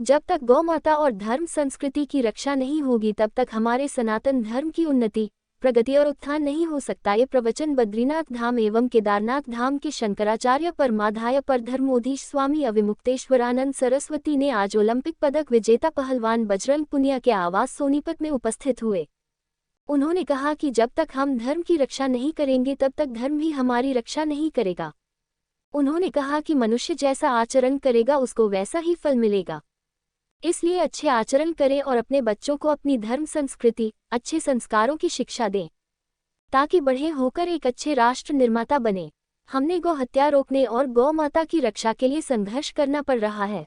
जब तक गौ माता और धर्म संस्कृति की रक्षा नहीं होगी तब तक हमारे सनातन धर्म की उन्नति, प्रगति और उत्थान नहीं हो सकता। ये प्रवचन बद्रीनाथ धाम एवं केदारनाथ धाम के शंकराचार्य परमाधाय पर धर्मोधीश स्वामी अविमुक्तेश्वरानंद सरस्वती ने आज ओलंपिक पदक विजेता पहलवान बजरंग पुनिया के आवास सोनीपत में उपस्थित हुए। उन्होंने कहा कि जब तक हम धर्म की रक्षा नहीं करेंगे तब तक धर्म भी हमारी रक्षा नहीं करेगा। उन्होंने कहा कि मनुष्य जैसा आचरण करेगा उसको वैसा ही फल मिलेगा। इसलिए अच्छे आचरण करें और अपने बच्चों को अपनी धर्म संस्कृति, अच्छे संस्कारों की शिक्षा दें, ताकि बड़े होकर एक अच्छे राष्ट्र निर्माता बने। हमने गौ हत्या रोकने और गौ माता की रक्षा के लिए संघर्ष करना पड़ रहा है।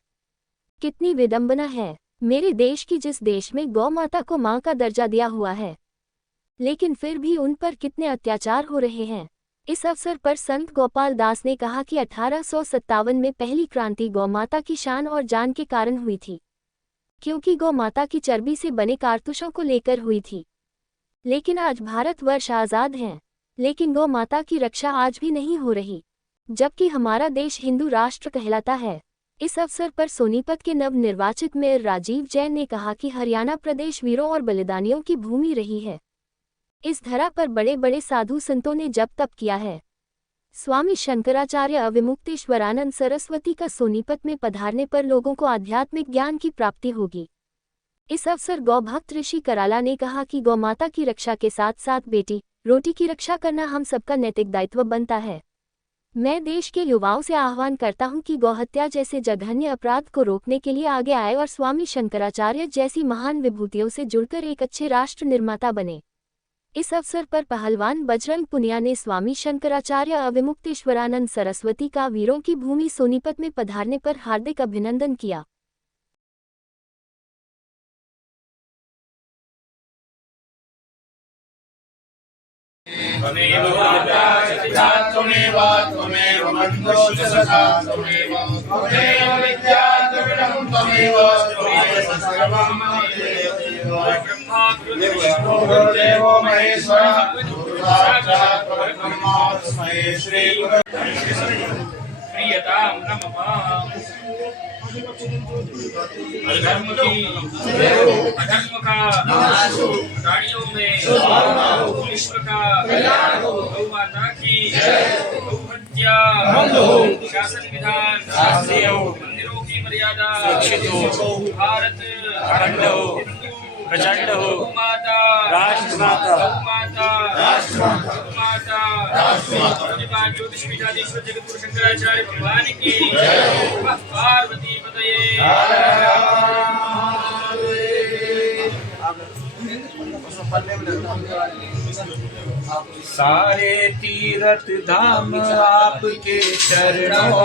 कितनी विडंबना है मेरे देश की, जिस देश में गौ माता को मां का दर्जा दिया हुआ है, लेकिन फिर भी उन पर कितने अत्याचार हो रहे हैं। इस अवसर पर संत गोपाल दास ने कहा कि 1857 में पहली क्रांति गौ माता की शान और जान के कारण हुई थी, क्योंकि गौ माता की चर्बी से बने कारतूसों को लेकर हुई थी। लेकिन आज भारतवर्ष आज़ाद है, लेकिन गौ माता की रक्षा आज भी नहीं हो रही, जबकि हमारा देश हिंदू राष्ट्र कहलाता है। इस अवसर पर सोनीपत के नवनिर्वाचित मेयर राजीव जैन ने कहा कि हरियाणा प्रदेश वीरों और बलिदानियों की भूमि रही है। इस धरा पर बड़े बड़े साधु संतों ने जप तप किया है। स्वामी शंकराचार्य अविमुक्तेश्वरानंद सरस्वती का सोनीपत में पधारने पर लोगों को आध्यात्मिक ज्ञान की प्राप्ति होगी। इस अवसर गौ भक्त ऋषि कराला ने कहा कि गौ माता की रक्षा के साथ साथ बेटी रोटी की रक्षा करना हम सबका नैतिक दायित्व बनता है। मैं देश के युवाओं से आह्वान करता हूं कि गौ हत्या जैसे जघन्य अपराध को रोकने के लिए आगे आए और स्वामी शंकराचार्य जैसी महान विभूतियों से जुड़कर एक अच्छे राष्ट्र निर्माता बने। इस अवसर पर पहलवान बजरंग पुनिया ने स्वामी शंकराचार्य अविमुक्तेश्वरानंद सरस्वती का वीरों की भूमि सोनीपत में पधारने पर हार्दिक अभिनंदन किया। देवो महेश्वर साक्षात् परब्रह्म तस्मै श्री प्रियताम नमः। अधर्म की अधर्म का प्राणियों में विश्व का गौ माता की गौ हत्या शासन विधान मंदिरों की मर्यादा भारत प्रचंड हो माता राष्ट्र माता ज्योतिष पीठाधीश्वर जगतगुरु शंकराचार्य भगवान की पार्वती पतये। सारे तीर्थ धाम आपके चरणों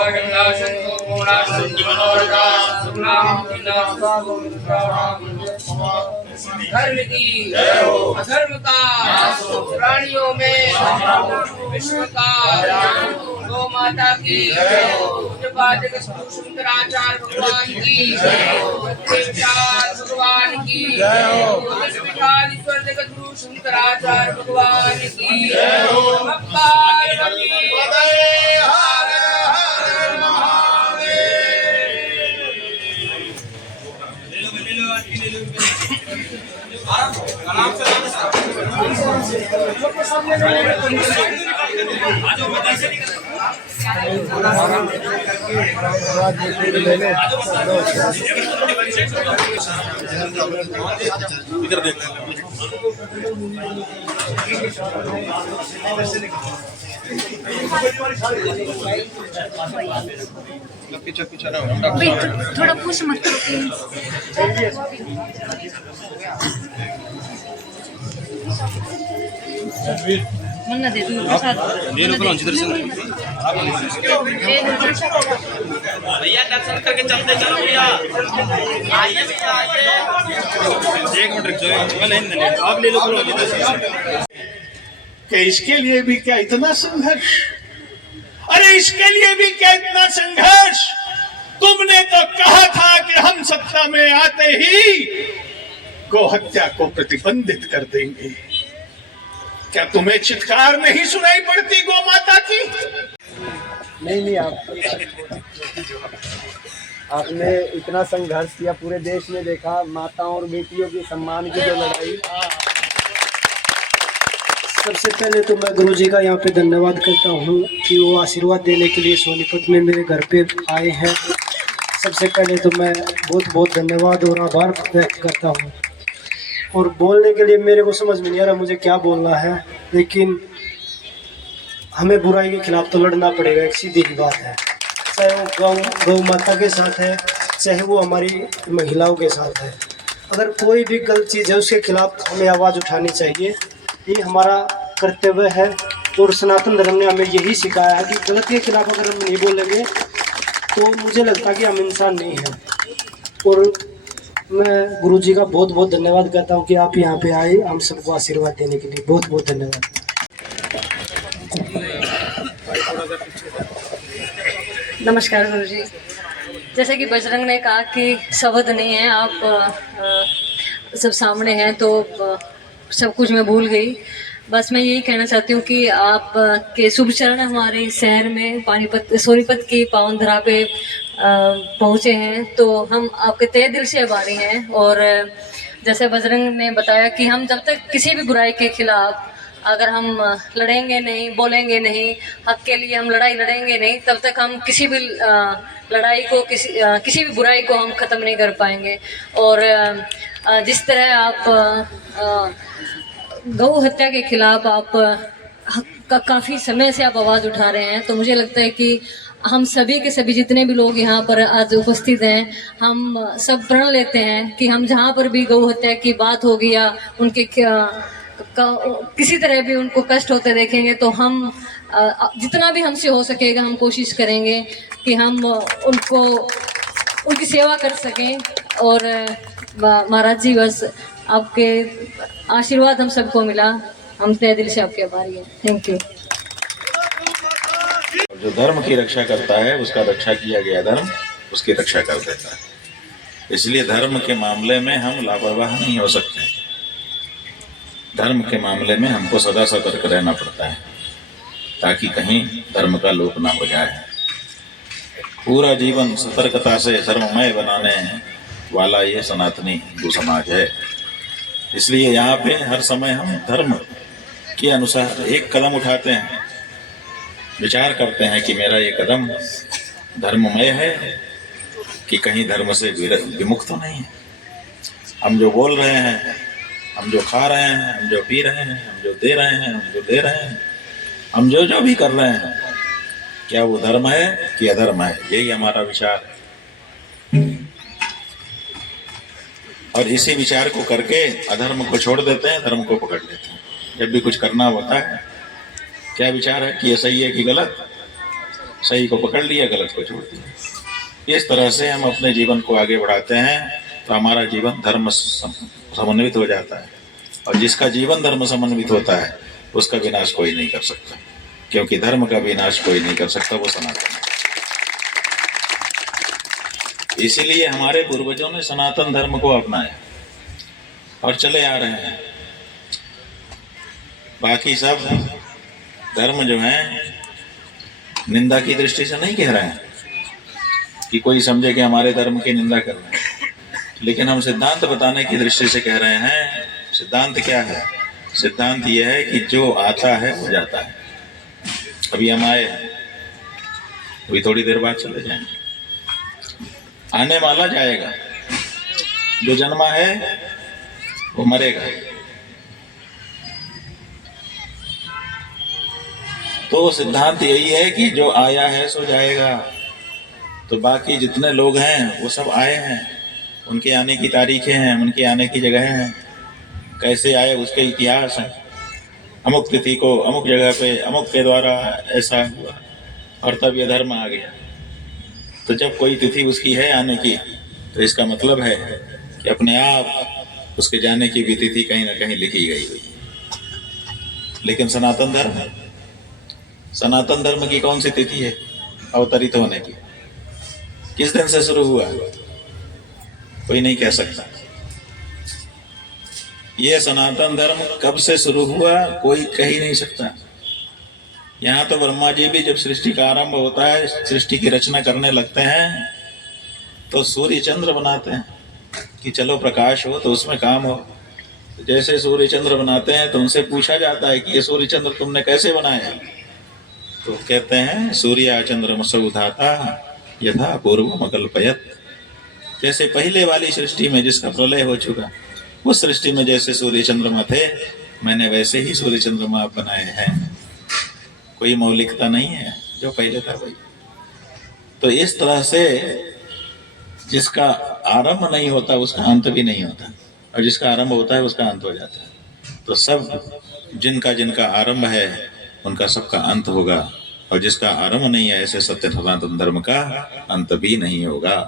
धर्म की अधर्म का प्राणियों में विश्व का गौ माता की शंकराचार्य भगवान की भगवान की जगतगुरु शंकराचार्य भगवान की इधर देख पीछे पीछे ना थोड़ा पुश मत करो मुन्ना दे दो प्रसाद ये लोग लॉन्च दर्शन भैया दर्शन करके चलते चलो भैया आइए भैया आइए। एक मिनट रुक जाओ, मैं नहीं ले आप ले लो लॉन्च दर्शन। कि इसके लिए भी क्या इतना संघर्ष? अरे इसके लिए भी क्या इतना संघर्ष? तुमने तो कहा था कि हम सत्ता में आते ही गौ हत्या को प्रतिबंधित कर देंगे। क्या तुम्हें चित्कार नहीं सुनाई पड़ती गौ माता की? नहीं आप आपने इतना संघर्ष किया, पूरे देश में देखा माताओं और बेटियों की सम्मान की जो लड़ाई। सबसे पहले तो मैं गुरुजी का यहाँ पे धन्यवाद करता हूँ कि वो आशीर्वाद देने के लिए सोनीपत में मेरे घर पे आए हैं। सबसे पहले तो मैं बहुत बहुत धन्यवाद और आभार व्यक्त करता हूँ। और बोलने के लिए मेरे को समझ में नहीं आ रहा मुझे क्या बोलना है, लेकिन हमें बुराई के खिलाफ तो लड़ना पड़ेगा, एक सीधी ही बात है। चाहे वो गौ माता के साथ है, चाहे वो हमारी महिलाओं के साथ है। अगर कोई भी गलत चीज़ है उसके खिलाफ हमें आवाज़ उठानी चाहिए, ये हमारा कर्तव्य है। और सनातन धर्म ने हमें यही सिखाया है कि गलत के खिलाफ अगर हम नहीं बोलेंगे तो मुझे लगता है कि हम इंसान नहीं हैं। और मैं गुरुजी का बहुत बहुत धन्यवाद करता हूँ कि आप यहाँ पे आए हम सबको आशीर्वाद देने के लिए। बहुत बहुत धन्यवाद। नमस्कार गुरुजी। जैसे कि बजरंग ने कहा कि शब्द नहीं है, आप सब सामने हैं तो सब कुछ मैं भूल गई। बस मैं यही कहना चाहती हूँ कि आप के शुभ चरण हमारे शहर में सोनीपत की पावन धरा पे पहुँचे हैं, तो हम आपके तहे दिल से आभारी हैं। और जैसे बजरंग ने बताया कि हम जब तक किसी भी बुराई के खिलाफ अगर हम लड़ेंगे नहीं, बोलेंगे नहीं, हक के लिए हम लड़ाई लड़ेंगे नहीं, तब तक हम किसी भी लड़ाई को किसी भी बुराई को हम ख़त्म नहीं कर पाएंगे। और जिस तरह आप गौ हत्या के खिलाफ आप काफ़ी समय से आप आवाज़ उठा रहे हैं, तो मुझे लगता है कि हम सभी के सभी जितने भी लोग यहाँ पर आज उपस्थित हैं, हम सब प्रण लेते हैं कि हम जहाँ पर भी गौ हत्या की बात होगी या उनके किसी तरह भी उनको कष्ट होते देखेंगे, तो हम जितना भी हमसे हो सकेगा हम कोशिश करेंगे कि हम उनकी सेवा कर सकें। और महाराज जी, बस आपके आशीर्वाद हम सबको मिला, हम तहे दिल से आपके आभारी हैं। Thank you. जो धर्म की रक्षा करता है उसका रक्षा किया गया धर्म उसकी रक्षा कर देता है। इसलिए धर्म के मामले में हम लापरवाह नहीं हो सकते। धर्म के मामले में हमको सदा सतर्क रहना पड़ता है ताकि कहीं धर्म का लोप ना हो जाए। पूरा जीवन सतर्कता से धर्ममय बनाने वाला ये सनातनी हिंदू समाज है। इसलिए यहाँ पे हर समय हम धर्म के अनुसार एक कदम उठाते हैं, विचार करते हैं कि मेरा ये कदम धर्ममय है कि कहीं धर्म से विमुक्त तो नहीं है। हम जो बोल रहे हैं, हम जो खा रहे हैं, हम जो पी रहे हैं, हम जो दे रहे हैं, हम जो दे रहे हैं, हम जो भी कर रहे हैं, क्या वो धर्म है कि अधर्म है? यही हमारा विचार है। और इसी विचार को करके अधर्म को छोड़ देते हैं, धर्म को पकड़ लेते हैं। जब भी कुछ करना होता है, क्या विचार है कि ये सही है कि गलत? सही को पकड़ लिया, गलत को छोड़ दिया। इस तरह से हम अपने जीवन को आगे बढ़ाते हैं तो हमारा जीवन धर्म समन्वित हो जाता है। और जिसका जीवन धर्म समन्वित होता है उसका विनाश कोई नहीं कर सकता, क्योंकि धर्म का विनाश कोई नहीं कर सकता, वो सनातन है। इसीलिए हमारे पूर्वजों ने सनातन धर्म को अपनाया और चले आ रहे हैं। बाकी सब धर्म जो है निंदा की दृष्टि से नहीं कह रहे हैं कि कोई समझे कि हमारे धर्म की निंदा कर रहे हैं, लेकिन हम सिद्धांत बताने की दृष्टि से कह रहे हैं। सिद्धांत क्या है? सिद्धांत यह है कि जो आता है वो जाता है। अभी हम आए हैं, अभी थोड़ी देर बाद चले जाएंगे। आने वाला जाएगा, जो जन्मा है वो मरेगा। तो सिद्धांत यही है कि जो आया है सो जाएगा। तो बाकी जितने लोग हैं वो सब आए हैं, उनके आने की तारीखें हैं, उनके आने की जगह हैं, कैसे आए उसके इतिहास हैं। अमुक तिथि को अमुक जगह पे अमुक के द्वारा ऐसा हुआ और तब ये धर्म आ गया। तो जब कोई तिथि उसकी है आने की, तो इसका मतलब है कि अपने आप उसके जाने की भी तिथि कहीं ना कहीं लिखी गई हुई। लेकिन सनातन धर्म की कौन सी तिथि है अवतरित होने की? किस दिन से शुरू हुआ? कोई नहीं कह सकता। ये सनातन धर्म कब से शुरू हुआ कोई कह ही नहीं सकता। यहाँ तो ब्रह्मा जी भी जब सृष्टि का आरंभ होता है, सृष्टि की रचना करने लगते हैं, तो सूर्य चंद्र बनाते हैं कि चलो प्रकाश हो तो उसमें काम हो। जैसे सूर्य चंद्र बनाते हैं तो उनसे पूछा जाता है कि ये सूर्य चंद्र तुमने कैसे बनाया, तो कहते हैं सूर्य चंद्रमसौ धाता यथा पूर्व अकल्पयत। जैसे पहले वाली सृष्टि में जिसका प्रलय हो चुका, उस सृष्टि में जैसे सूर्य चंद्रमा थे, मैंने वैसे ही सूर्य चंद्रमा बनाए हैं। कोई मौलिकता नहीं है, जो पहले था वही। तो इस तरह से जिसका आरंभ नहीं होता उसका अंत भी नहीं होता, और जिसका आरंभ होता है उसका अंत हो जाता है। तो सब जिनका जिनका आरंभ है उनका सबका अंत होगा, और जिसका आरंभ नहीं है ऐसे सत्य सनातन धर्म का अंत भी नहीं होगा।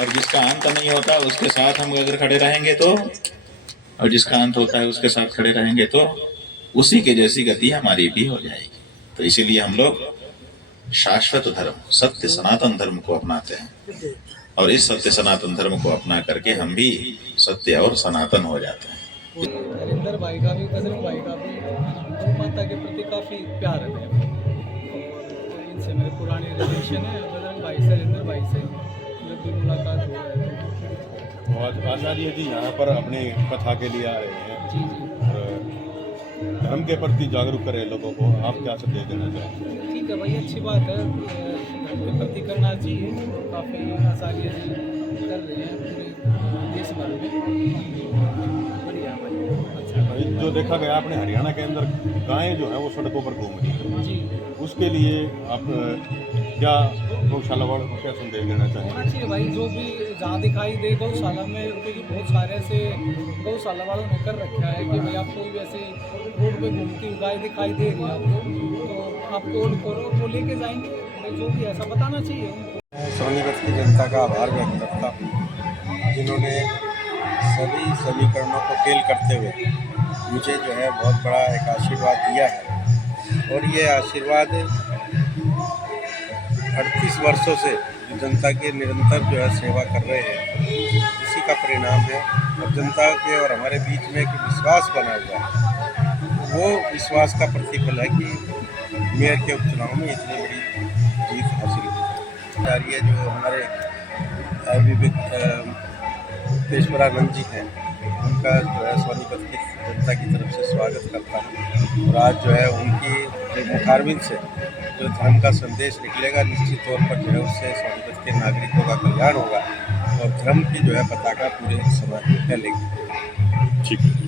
और जिसका अंत नहीं होता उसके साथ हम अगर खड़े रहेंगे तो, और जिसका अंत होता है उसके साथ खड़े रहेंगे तो उसी के जैसी गति हमारी भी हो जाएगी। तो इसीलिए हम लोग शाश्वत धर्म सत्य सनातन धर्म को अपनाते हैं, और इस सत्य सनातन धर्म को अपना करके हम भी सत्य और सनातन हो जाते हैं। हरिंदर भाई का भी, बजरंग भाई का भी गौ माता के प्रति काफ़ी प्यार है मेरे को। और इनसे मेरे पुरानी रिलेशन है, बजरंग भाई से, हरिंदर भाई से मेरी मुलाकात हुआ है। और आचार्य जी यहाँ पर अपनी कथा के लिए आ रहे हैं। जी जी। धर्म के प्रति जागरूक करें लोगों को, आप क्या संदेश देना चाहेंगे? ठीक है भाई, अच्छी बात है, धर्म के प्रति करना चाहिए। काफ़ी आचार्य जी कर रहे हैं पूरे देश भर में, बढ़िया भाई, अच्छा भाई, जो देखा गया अपने हरियाणा के अंदर गायें जो है वो सड़कों पर घूम रही हैं जी। उसके लिए आप क्या गौशाला वालों को क्या संदेश देना चाहेंगे? होना चाहिए भाई, जो भी जहाँ दिखाई दे गौशाला में, क्योंकि बहुत सारे ऐसे गौशाला वालों ने कर रखा है कि भाई आपको भी वैसे रोड पे घूमती हुई गाय दिखाई दे रही है आपको, तो आप कोड करो, वो लेके जाएंगे भाई, जो भी ऐसा बताना चाहिए उनको। सोनीपत की जनता का आभार व्यक्त करता हूँ, जिन्होंने सभी समीकरणों को फेल करते हुए मुझे जो है बहुत बड़ा एक आशीर्वाद दिया है। और ये आशीर्वाद 38 वर्षों से जनता की निरंतर जो है सेवा कर रहे हैं, इसी का परिणाम है। और जनता के और हमारे बीच में एक विश्वास बना हुआ है, वो विश्वास का प्रतिफल है कि मेयर के उपचुनाव में इतनी बड़ी जीत हासिल हुई। ये जो हमारे पेशवरानंद जी हैं, उनका जो है सोनीपत की जनता की तरफ से स्वागत करता हूँ। और आज जो है उनकी मुखारबिन से जो धर्म का संदेश निकलेगा, निश्चित तौर पर जो है उससे सोनीपत के नागरिकों का कल्याण होगा और धर्म की जो है पताका पूरे समाज में फैलेगी। ठीक है।